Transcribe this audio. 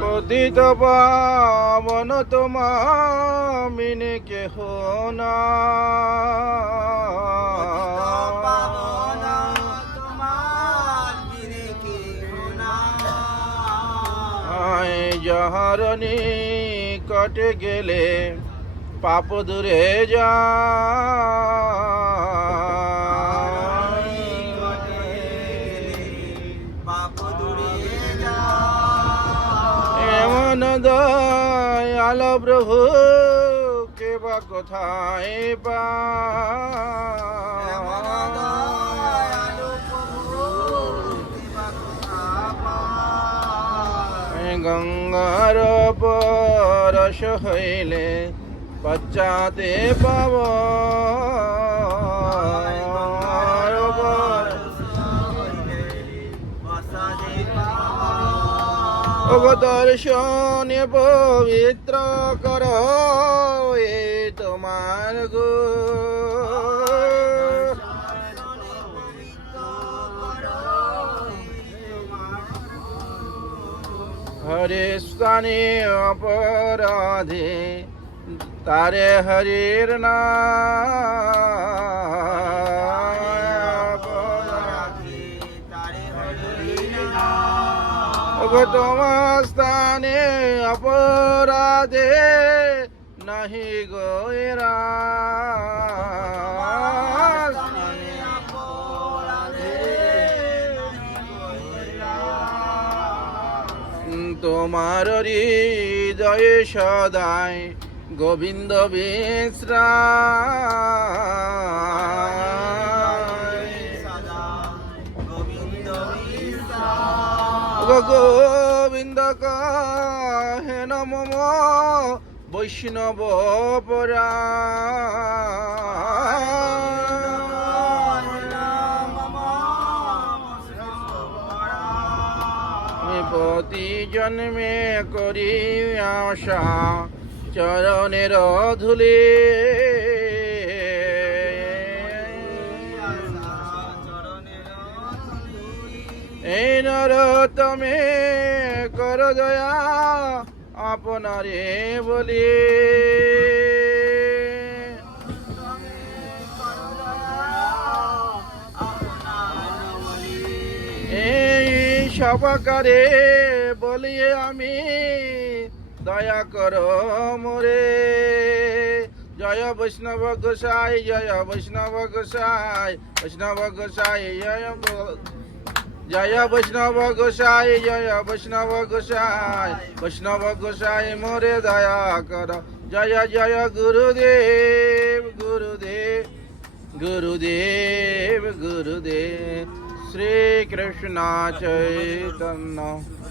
পতিত পাবন তোমামিনে কেহ না। আয় কটে গেলে পাপ দূরে যা। এমন দয়াল প্রভু কে বা কোথায় পা গঙ্গার পরশ হইলে পশ্চাতে পাব। দর্শনে পবিত্র কর এ তোমার গো হরে স্থানে অপরাধে তারে হরির না তোমার স্থানে অপরাধে নাহি গোয়েরা তোমার হৃদয়ে সদায় গোবিন্দ বিশ্রা গোবিন্দ হেন নম বৈষ্ণব পরা প্রতি জন্মে করি আশা চরণের ধুলি। এই নর তুমি কর দয়া আপনারে বলি। সবাকারে বলিয়ে আমি দয়া করো মোরে জয় বৈষ্ণব গোসাই জয় বৈষ্ণব গোসাই বৈষ্ণব গোসাই জয় ব- জয় বৈষ্ণব গোসাই জয় বৈষ্ণব গোসাই বৈষ্ণব গোসাই মোরে দয়া কর জয় জয় গুরুদেব গুরুদেব গুরুদেব গুরুদেব શ્રી કૃષ્ણ ચૈતન્ય.